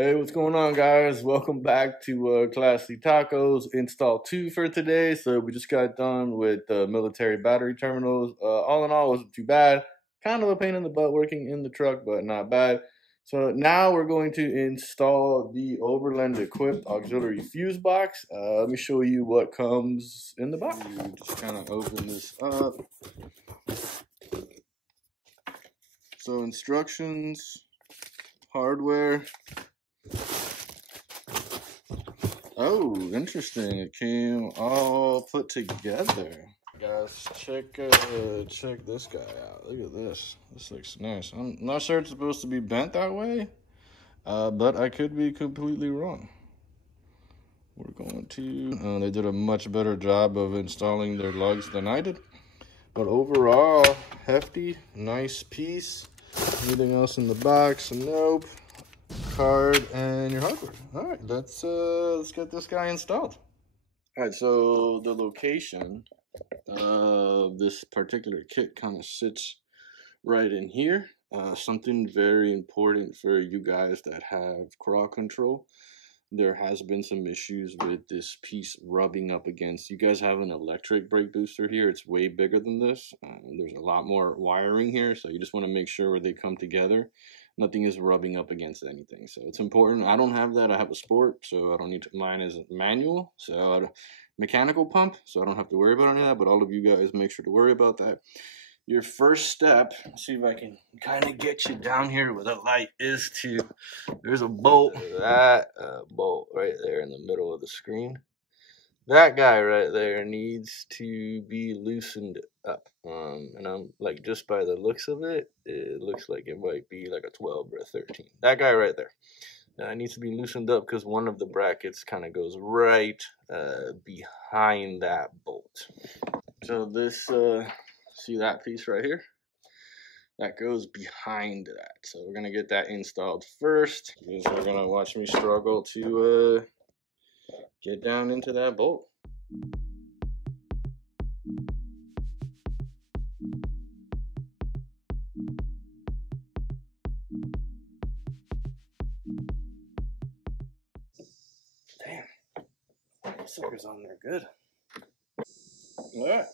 Hey, what's going on, guys? Welcome back to Classy Tacos install 2 for today. So we just got done with military battery terminals. All in all, wasn't too bad. Kind of a pain in the butt working in the truck, but not bad. So now we're going to install the Overland equipped auxiliary fuse box. Let me show you what comes in the box. You just kind of open this up. So instructions, hardware. Oh, interesting. It came all put together. Guys, check this guy out. Look at this. This looks nice. I'm not sure it's supposed to be bent that way, but I could be completely wrong. We're going to... they did a much better job of installing their lugs than I did. But overall, hefty, nice piece. Anything else in the box? Nope. Card and your hardware. All right, let's get this guy installed. All right, so the location of this particular kit kind of sits right in here. Something very important for you guys that have crawl control. There has been some issues with this piece rubbing up against. You guys have an electric brake booster here. It's way bigger than this. There's a lot more wiring here, so you just want to make sure where they come together, nothing is rubbing up against anything. So it's important. I don't have that. I have a sport, so I don't need to. Mine is manual, so mechanical pump, so I don't have to worry about any of that. But all of you guys, make sure to worry about that. Your first step, let's see if I can kind of get you down here with a light, is to, there's a bolt, that bolt right there in the middle of the screen. That guy right there needs to be loosened up. And I'm like, just by the looks of it, it looks like it might be like a 12 or a 13. That guy right there. Needs to be loosened up because one of the brackets kind of goes right behind that bolt. So this... see that piece right here? That goes behind that. So we're gonna get that installed first. You guys are gonna watch me struggle to get down into that bolt. Damn, that sucker's on there good. All right.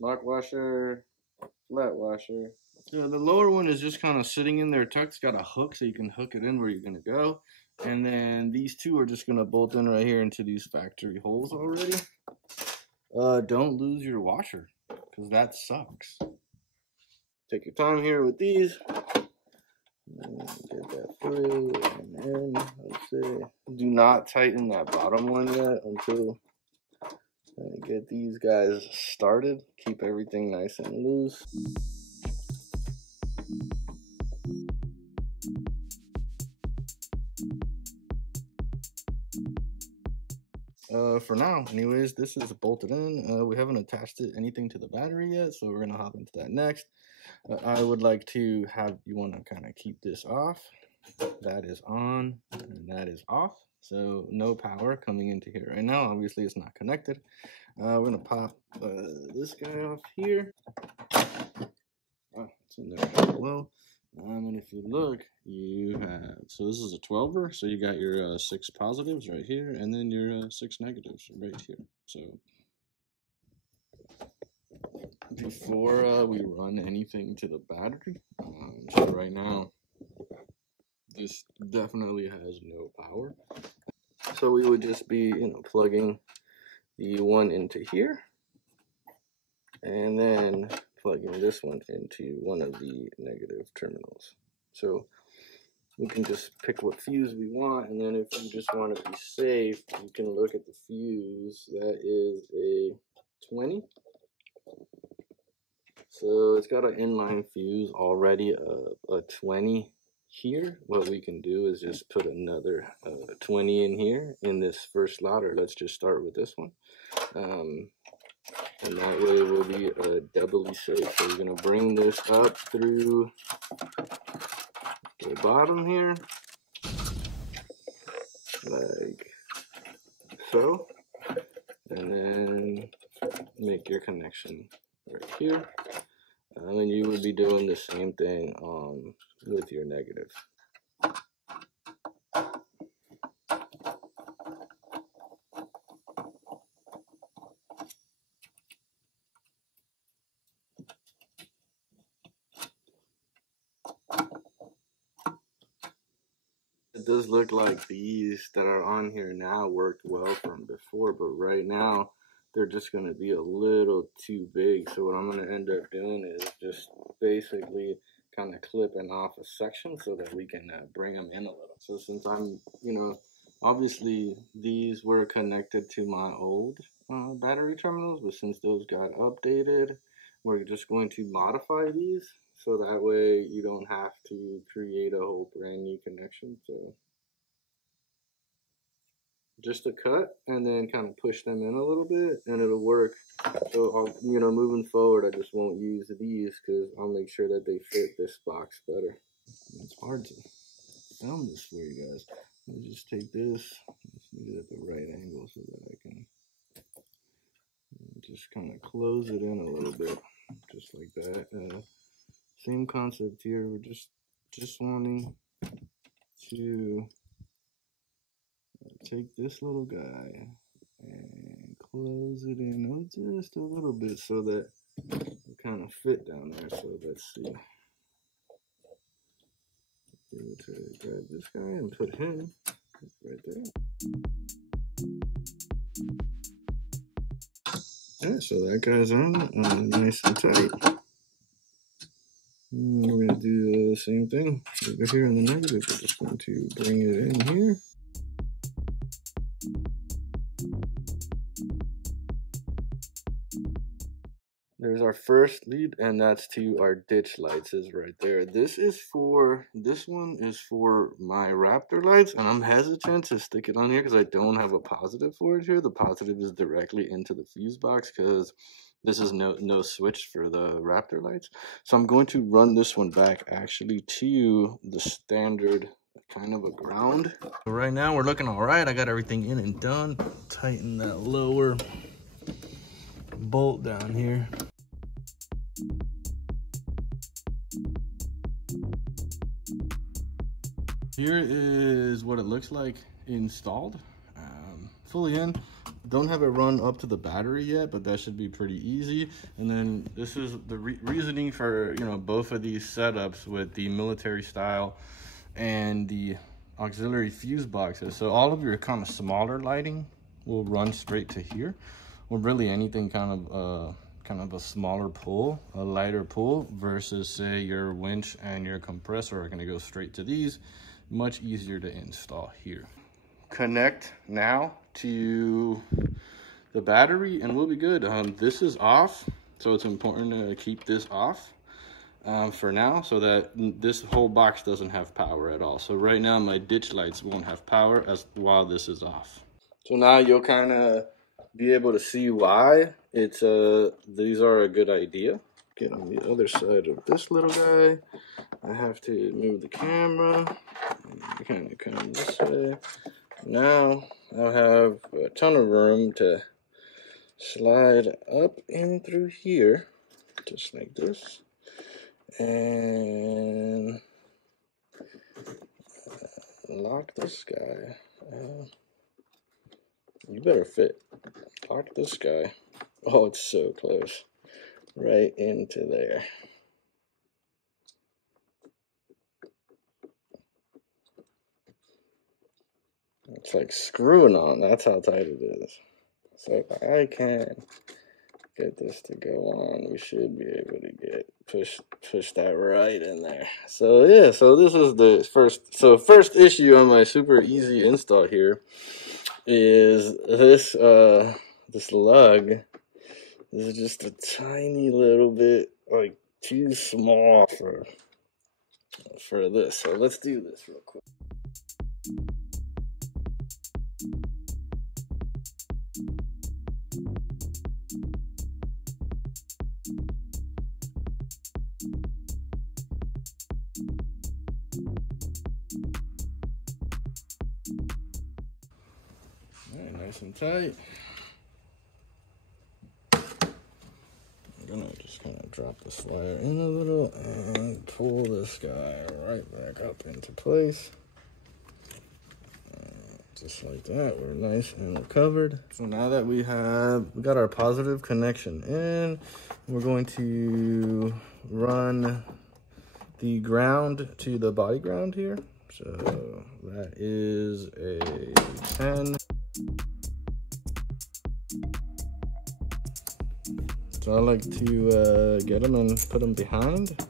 Lock washer, flat washer. The lower one is just kind of sitting in there tucked. It's got a hook so you can hook it in where you're gonna go. And then these two are just gonna bolt in right here into these factory holes already. Don't lose your washer, because that sucks. Take your time here with these. Get that through and then, let's see. Do not tighten that bottom one yet until I get these guys started. Keep everything nice and loose. For now, anyways, this is bolted in. We haven't attached anything to the battery yet, so we're gonna hop into that next. I would like to have you want to kind of keep this off. That is on and that is off. So no power coming into here right now. Obviously, it's not connected. We're gonna pop this guy off here. Oh, it's in there as well. And if you look, you have, so this is a 12er, so you got your 6 positives right here, and then your 6 negatives right here. So before we run anything to the battery, so right now, this definitely has no power. So we would just be, plugging the one into here, and then plugging this one into one of the negative terminals. So we can just pick what fuse we want, and then if you just want to be safe, you can look at the fuse. That is a 20. So it's got an inline fuse already, a 20 here. What we can do is just put another 20 in here in this first slot, or let's just start with this one. And that way we'll be doubly safe. So we're going to bring this up through the bottom here, like so, and then make your connection right here. And you would be doing the same thing with your negative. It does look like these that are on here now worked well from before, but right now they're just going to be a little too big. So what I'm going to end up doing is just basically kind of clipping off a section so that we can bring them in a little. So since I'm, obviously these were connected to my old battery terminals, but since those got updated, we're just going to modify these so that way you don't have to create a whole brand new connection. So just a cut and then kind of push them in a little bit and it'll work. So I'll, moving forward, I just won't use these because I'll make sure that they fit this box better. It's hard to film this for you guys. Let me just take this, just need it at the right angle so that I can just kind of close it in a little bit, just like that. Same concept here. We're just wanting to take this little guy and close it in just a little bit so that it kind of fit down there. So let's see. Be able to grab this guy and put him right there. Yeah, so that guy's on, nice and tight. And we're going to do the same thing over here in the negative. We're just going to bring it in here. There's our first lead, and that's to our ditch lights is right there. This one is for my Raptor lights, and I'm hesitant to stick it on here because I don't have a positive for it here. The positive is directly into the fuse box because this is no switch for the Raptor lights. So I'm going to run this one back actually to the standard kind of a ground. So right now we're looking all right. I got everything in and done. Tighten that lower bolt down here. Here is what it looks like installed, fully in. Don't have it run up to the battery yet, but that should be pretty easy. And then this is the reasoning for both of these setups with the military style and the auxiliary fuse boxes. So all of your kind of smaller lighting will run straight to here, or really anything kind of a smaller pull, a lighter pull, versus say your winch and your compressor are going to go straight to these. Much easier to install here. Connect now to the battery and we'll be good. This is off, so it's important to keep this off for now so that this whole box doesn't have power at all. So right now my ditch lights won't have power while this is off. So now you'll kind of be able to see why these are a good idea. Get on the other side of this little guy. I have to move the camera and kind of come this way. Now I'll have a ton of room to slide up in through here, just like this, and lock this guy. You better fit. Lock this guy. Oh, it's so close. Right into there. It's like screwing on. That's how tight it is. So if I can get this to go on, we should be able to push that right in there. So yeah, so this is the first issue on my super easy install here is this this lug. This is just a tiny little bit like too small for this. So let's do this real quick. nice and tight. I'm gonna just kind of drop this wire in a little and pull this guy right back up into place. Just like that, we're nice and covered. So now that we got our positive connection in, we're going to run the ground to the body ground here. So that is a 10. So I like to get them and put them behind.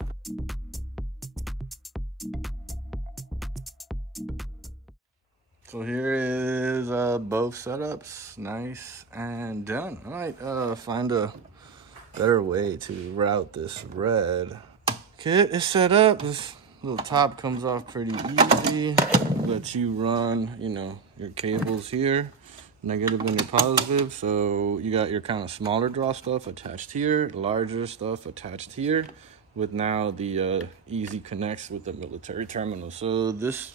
So here is both setups, nice and done. I might find a better way to route this red. Kit is set up. This little top comes off pretty easy. Let you run, you know, your cables here, negative and your positive. So you got your kind of smaller draw stuff attached here, larger stuff attached here, with now the easy connects with the military terminal. So this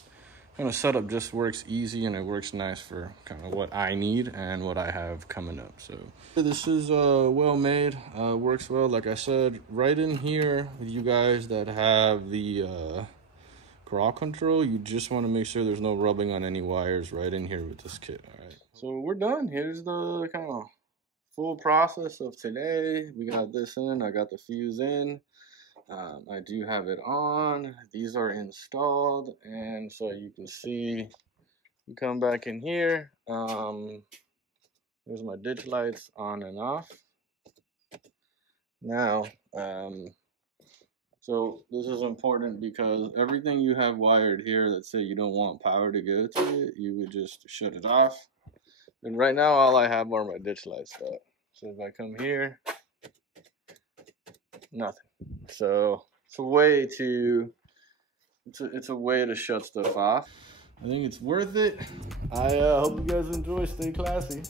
kind of setup just works easy, and it works nice for kind of what I need and what I have coming up. So this is well made, works well. Like I said, right in here with you guys that have the crawl control, you just want to make sure there's no rubbing on any wires right in here with this kit. All right, so we're done. Here's the kind of full process of today. We got this in, I got the fuse in. I do have it on. These are installed, and so you can see, you come back in here. There's my ditch lights on and off. Now, so this is important because everything you have wired here, let's say you don't want power to go to it, you would just shut it off. And right now, all I have are my ditch lights up. So if I come here, nothing. So it's a way to shut stuff off. I think it's worth it. I hope you guys enjoy. Stay classy.